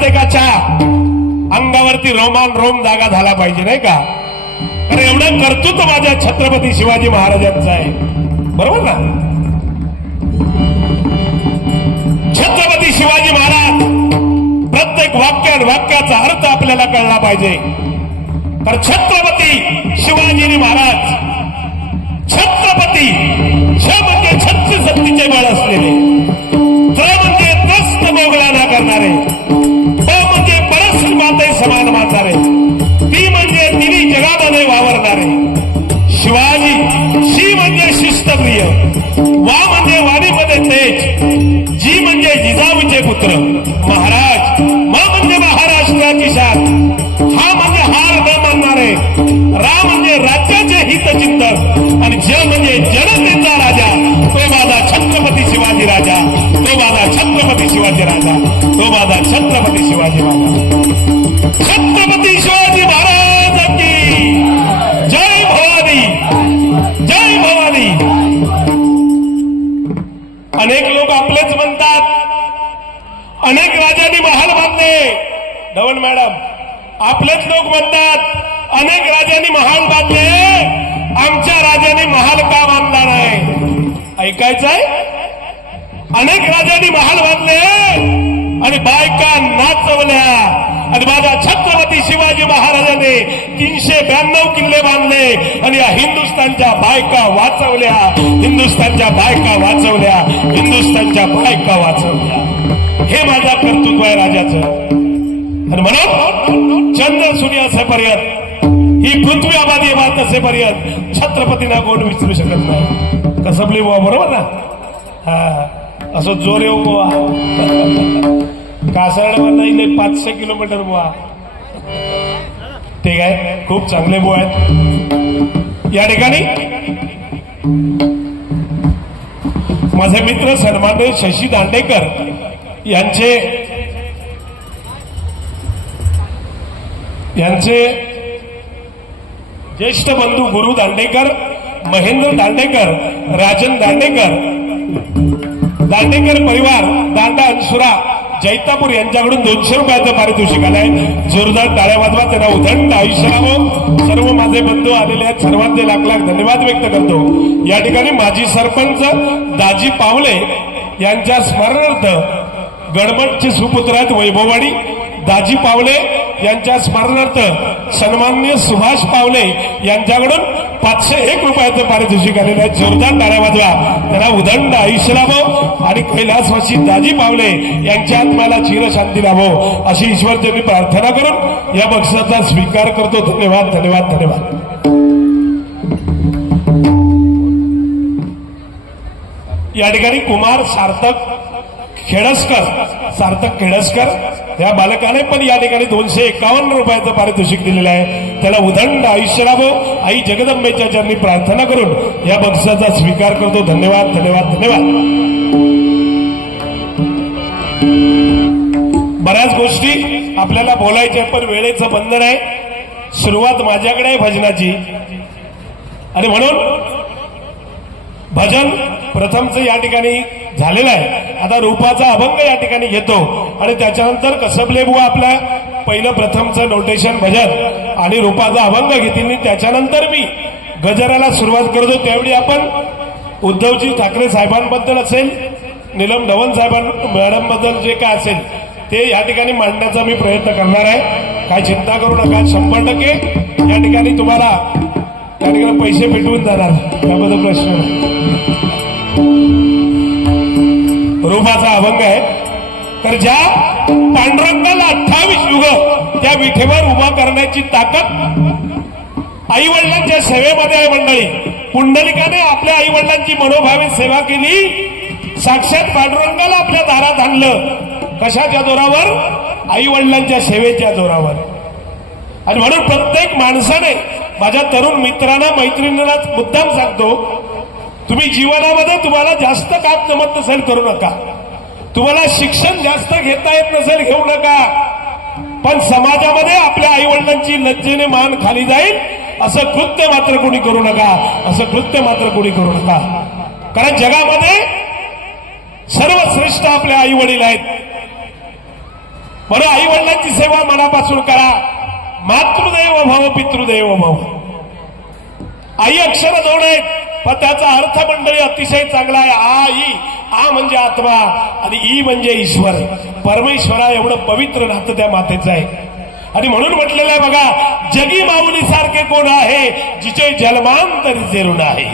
प्रत्येकाच्या अंगावरती Roman Rome जागा झाला पाहिजे नाही का? कारण एवढं कर्तृत्व माझ्या छत्रपती शिवाजी महाराजांचं आहे. बरोबर ना? छत्रपती शिवाजी महाराज प्रत्येक वाक्यात वाक्याचा अर्थ आपल्याला कळला पाहिजे. तर छत्रपती शिवाजी महाराज छत्रपती छ म्हणजे छत्तीस सत्तीचे बळ असलेले. आपलेच लोक म्हणतात अनेक राजांनी महाल बांधले आमच्या राजांनी महाल का बांधला नाही? ऐकायचंय? अनेक राजांनी महाल बांधले आणि बायका नाचवल्या. आणि माझा छत्रपती शिवाजी महाराजांनी तीनशे ब्याण्णव किल्ले बांधले आणि या हिंदुस्थानच्या बायका वाचवल्या. हिंदुस्थानच्या बायका वाचवल्या. हिंदुस्थानच्या बायका वाचवल्या. हे माझा कर्तृत्व आहे राजाचं. आणि म्हणून चंद्र सूर्य असेपर्यंत ही पृथ्वी आबादी वाहत असेपर्यंत छत्रपतींना कोण विसरू शकत नाही. कसबली बुवा बरोबर ना? हा असं जोर येऊ बुवा कासरडवर नाही पाचशे किलोमीटर बुवा. ठीक आहे खूप चांगले बुवा आहेत. या ठिकाणी माझे मित्र सन्मान्य शशी दांडेकर यांचे यांचे ज्येष्ठ बंधू गुरु दांडेकर महेंद्र दांडेकर राजन दांडेकर दांडेकर परिवार दांडा अनसुरा जैतापूर यांच्याकडून दोनशे रुपयाचं पारितोषिक आलंय. जोरदार टाळ्या वाजवा त्यांना उदंड आयुष्य लावो सर्व माझे बंधू आलेले आहेत. सर्वांचे लाख लाख धन्यवाद व्यक्त करतो. या ठिकाणी माजी सरपंच दाजी पावले यांच्या स्मरणार्थ गडबडचे सुपुत्र आहेत वैभववाडी दाजी पावले यांच्या स्मरणार्थ सन्मान्य सुभाष पावले यांच्याकडून पाचशे एक रुपयाचं पारितोषिक आलेलं आहे. जोरदार टाळ्या वाजवा. त्यांना उदंड आयुष्य लाभो आणि कैलासवासी दाजी पावले यांच्या आत्म्याला चिरशांती लाभो. अशी ईश्वरचे मी प्रार्थना करून या बक्षाचा स्वीकार करतो. धन्यवाद धन्यवाद धन्यवाद. या ठिकाणी कुमार सार्थक खेडसकर सार्थक खेडसकर या बालकाने पण या ठिकाणी दोनशे एकावन्न रुपयाचं पारितोषिक दिलेलं आहे. त्याला उदंड आयुष्य लाभो. आई जगदंबेच्या चरणी प्रार्थना करून या बक्षाचा स्वीकार करतो. धन्यवाद धन्यवाद धन्यवाद. बऱ्याच गोष्टी आपल्याला बोलायच्या पण वेळेचं बंधन आहे. सुरुवात माझ्याकडे आहे भजनाची. आणि म्हणून भजन प्रथमच या ठिकाणी झालेलं आहे. आता रूपाचा अभंग या ठिकाणी घेतो. आणि त्याच्यानंतर कसबले बुवा आपल्या पहिलं प्रथमचं नोटेशन भजन आणि रूपाचा अभंग घेतील. त्याच्यानंतर मी गजराला सुरुवात करतो. त्यावेळी आपण उद्धवजी ठाकरे साहेबांबद्दल असेल नीलम धवन साहेबां मॅडमबद्दल जे काय असेल ते या ठिकाणी मांडण्याचा मी प्रयत्न करणार आहे. काय चिंता करू नका. शंभर टक्के या ठिकाणी तुम्हाला त्या ठिकाणी पैसे भेटून जाणार. त्याबद्दल प्रश्न रोमाचा अभंग आहे. तर ज्या पांडुरंगाला अठ्ठावीस युग त्या विठेवर उभा करण्याची ताकद आई वडिलांच्या सेवेमध्ये आहे मंडळी. पुंडलिकाने आपल्या आई वडिलांची मनोभावी सेवा केली. साक्षात पांडुरंगाला आपल्या दारात आणलं. कशाच्या जोरावर? आई वडिलांच्या सेवेच्या जोरावर. आणि म्हणून प्रत्येक माणसाने माझ्या तरुण मित्रांना मैत्रिणींना मुद्दाम सांगतो तुम्ही जीवनामध्ये तुम्हाला जास्त काम जमत नसेल करू नका. तुम्हाला शिक्षण जास्त घेता येत नसेल घेऊ नका. पण समाजामध्ये आपल्या आई वडिलांची लज्जेने मान खाली जाईल. असं कृत्य मात्र कोणी करू नका. असं कृत्य मात्र कोणी करू नका. कारण जगामध्ये सर्वश्रेष्ठ आपले आई वडील आहेत. बरं आई वडिलांची सेवा मनापासून करा. मातृदैव भाव पितृदेव भाव. आई अक्षर दोन आहेत. पण त्याचा अर्थ मंडळी अतिशय चांगला आहे. आ ई. आ म्हणजे आत्मा आणि ई म्हणजे ईश्वर. परमेश्वरा एवढं पवित्र नातं त्या मातेचं आहे. आणि म्हणून म्हटलेलं आहे बघा जगी माऊली सारखे कोण आहे जिचे जन्मांतरीचे ऋण आहे.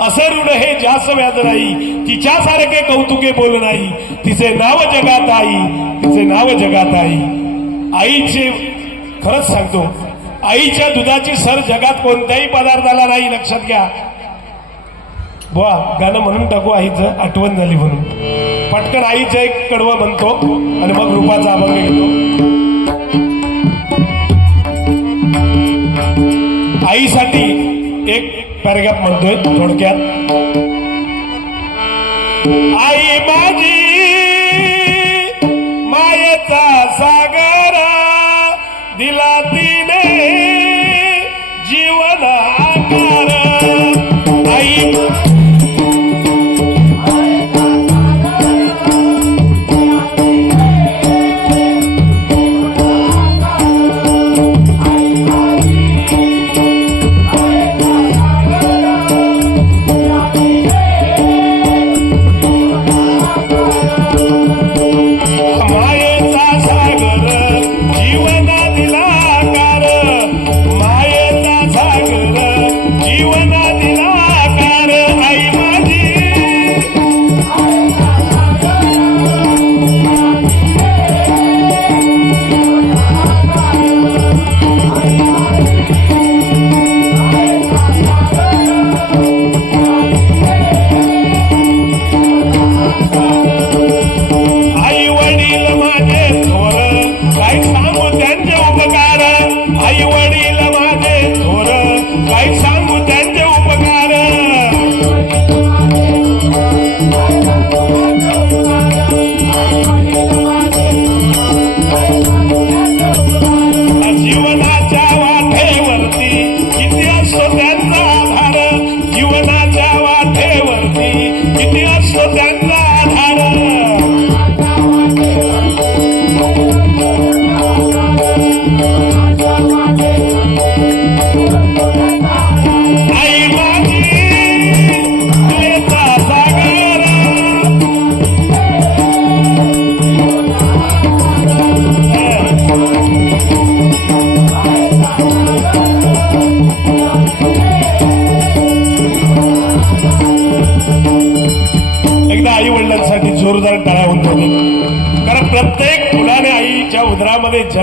असं ऋण हे जास्त व्याज नाही. तिच्यासारखे कौतुके बोल नाही. तिचे नाव जगात आई तिचे नाव जगात आई. आईचे खरंच सांगतो आईच्या दुधाची सर जगात कोणत्याही पदार्थाला नाही लक्षात घ्या. बुवा गाणं म्हणून टाकू आईचं आठवण झाली म्हणून. पटकन आईचं एक कडवं म्हणतो आणि मग रूपाचा अभंग घेतो. आईसाठी एक पॅरेग्राफ म्हणतोय थोडक्यात. आई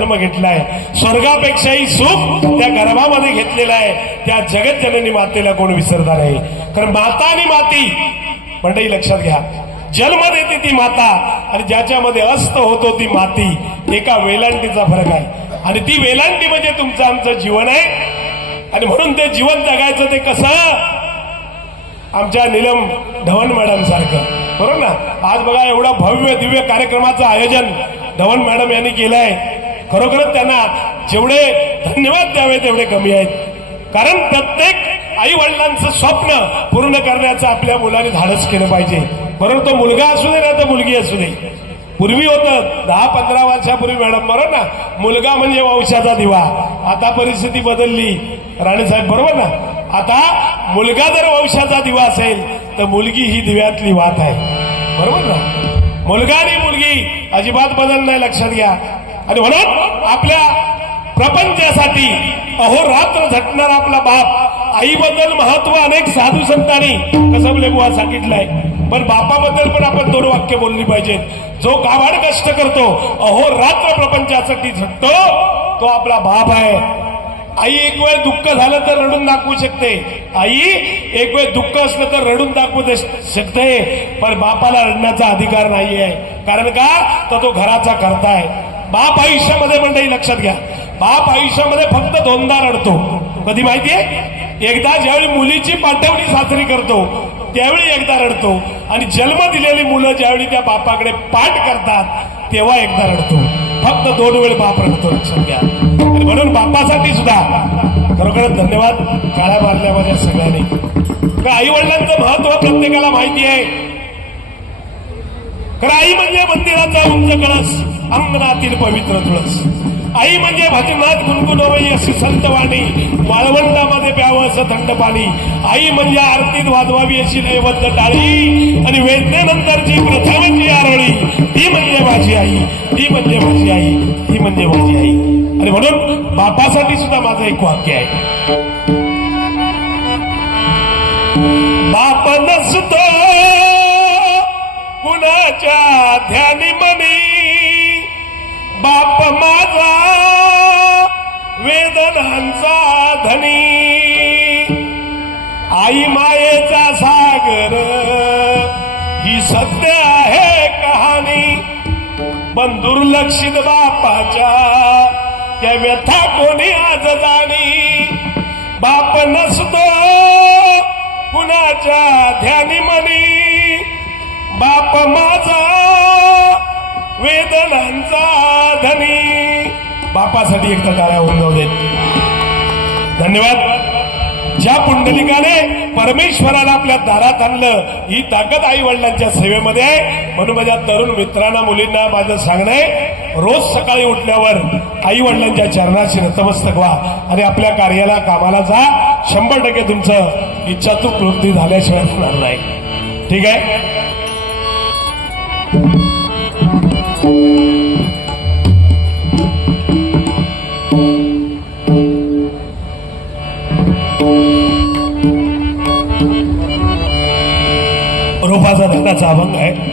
जन्म घेतलाय. स्वर्गापेक्षाही सुख त्या गर्भामध्ये घेतलेलं आहे. त्या जगत जननी मातेला कोण विसरणार आहे? कारण माता आणि माती मंडळी लक्षात घ्या. जन्म देते ती माता आणि ज्याच्यामध्ये अस्त होतो ती माती. एका वेलांटीचा फरक आहे. आणि ती वेलांटी म्हणजे तुमचं आमचं जीवन आहे. आणि म्हणून ते जीवन जगायचं ते कसं? आमच्या निलम धवन मॅडम सारखं. बरोबर ना? आज बघा एवढा भव्य दिव्य कार्यक्रमाचं आयोजन धवन मॅडम यांनी केलंय. खरोखरच त्यांना जेवढे धन्यवाद द्यावे तेवढे कमी आहेत. कारण प्रत्येक आई वडिलांचं स्वप्न पूर्ण करण्याचं आपल्या मुलाने धाडस केलं पाहिजे. बरोबर तो मुलगा असू दे ना तर मुलगी असू दे. पूर्वी होतं दहा पंधरा वर्षापूर्वी मॅडम बरोबर ना मुलगा म्हणजे वंशाचा दिवा. आता परिस्थिती बदलली. राणेसाहेब बरोबर ना? आता मुलगा जर वंशाचा दिवा असेल तर मुलगी ही दिव्यातली वात आहे. बरोबर ना? मुलगा आणि मुलगी अजिबात बदल नाही लक्षात घ्या. आणि म्हणून आपल्या प्रपंचासाठी अहोरात्र झटणार आपला बाप आईबद्दल महत्त्व अनेक साधू संतांनी कसं बुवा सांगितलंय. पण बापाबद्दल पण आपण दोन वाक्य बोलली पाहिजेत. जो गावाड कष्ट करतो अहोरात्र प्रपंचासाठी झटतो तो आपला बाप आहे. आई एक वेळ दुःख झालं तर रडून दाखवू शकते. आई एक वेळ दुःख असलं तर रडून दाखवू दे- शकते. पण बापाला रडण्याचा अधिकार नाहीये. कारण का? तर तो घराचा करता आहे. बाप आयुष्यामध्ये मंडळी लक्षात घ्या. बाप आयुष्यामध्ये फक्त दोनदा रडतो. कधी माहितीये? एकदा ज्यावेळी मुलीची पाठवणी साजरी करतो त्यावेळी एकदा रडतो. आणि जन्म दिलेली मुलं ज्यावेळी त्या बापाकडे पाठ करतात तेव्हा एकदा रडतो. फक्त दोन वेळ बाप रडतो लक्षात घ्या. आणि म्हणून बापासाठी सुद्धा खरोखर धन्यवाद. काळ्या मारल्यामध्ये सगळ्यांनी. आई वडिलांचं महत्त्व प्रत्येकाला माहिती आहे. खरं आई म्हणजे मंदिराचा उंच कळस. अंगणातील पवित्र तुळस. आई म्हणजे भजनात गुणगुणवई अशी संतवाणी वाळवंटामध्ये प्यावं असं थंड पाणी. आई म्हणजे आरतीत वाजवावी अशी नैवद्य टाळी. आणि वेदनेनंतरची प्रथमची आरोळी ती म्हणजे माझी आई. ती म्हणजे माझी आई. ती म्हणजे माझी आई. आणि म्हणून बापासाठी सुद्धा माझं एक वाक्य आहे. बाप नसतो कुणाच्या ध्यानी मनी. बाप माझा वेदनांचा धनी. आई मायेचा सागर ही सत्य आहे कहाणी. पण दुर्लक्षित बापाच्या त्या व्यथा कोणी आज जाणी? बाप नसतो कुणाच्या ध्यानी मनी. बाप माझा वेदनांचा धनी बापासाठी एकदा तारा होऊन जाऊ देत. धन्यवाद. ज्या पुंडलिकाने परमेश्वराला आपल्या दारात आणलं ही ताकद आई वडिलांच्या सेवेमध्ये आहे. म्हणून माझ्या तरुण मित्रांना मुलींना माझं सांगणं आहे रोज सकाळी उठल्यावर आई वडिलांच्या चरणाशी नतमस्तक व्हा आणि आपल्या कार्याला कामाला जा. शंभर टक्के तुमचं इच्छातून वृद्धी झाल्याशिवाय होणार नाही. ठीक आहे? माझा धंदाचा अभंग आहे.